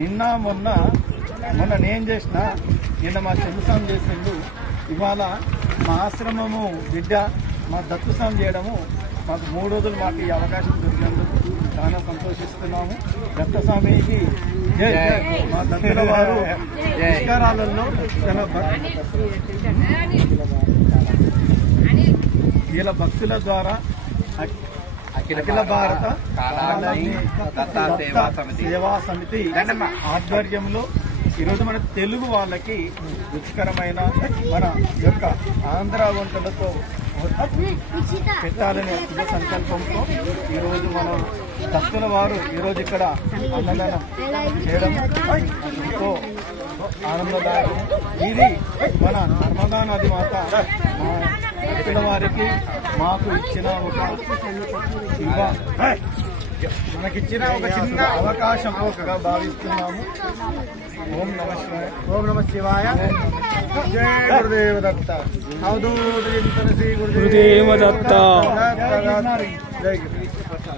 నిన్న మొన్న నేను చేసిన నిన్న మా చెల్లుసాం చేసిండు. ఇవాళ మా ఆశ్రమము బిడ్డ మా దత్తుసాం చేయడము మాకు 3 రోజులు మాకు ఈ అవకాశం దొరికినందుకు చాలా సంతోషిస్తున్నాము. దత్తస్వామికి జై. మా దత్తుల వారు పుష్కరాలలో వీళ్ళ భక్తుల ద్వారా అఖిల భారత సేవా సమితి ఆధ్వర్యంలో ఈరోజు మన తెలుగు వాళ్ళకి రుచికరమైన మన యొక్క ఆంధ్ర వంటలతో పెట్టాలనే శుభ సంకల్పంతో ఈరోజు మనం భక్తుల వారు ఈరోజు ఇక్కడ అన్నదానం చేయడం ఎంతో ఆనందదాయకం. ఇది మన నర్మదా నది మాత భక్తుల వారికి మాకు ఇచ్చిన మనకిచ్చిన ఒక చిన్న అవకాశంగా భావిస్తున్నాము. ఓం నమ శివాయ. ఓం నమ శివాయ. జై గురుదేవ దత్త. అవధూత శ్రీ గురుదేవ దత్త. జై గురుదత్త.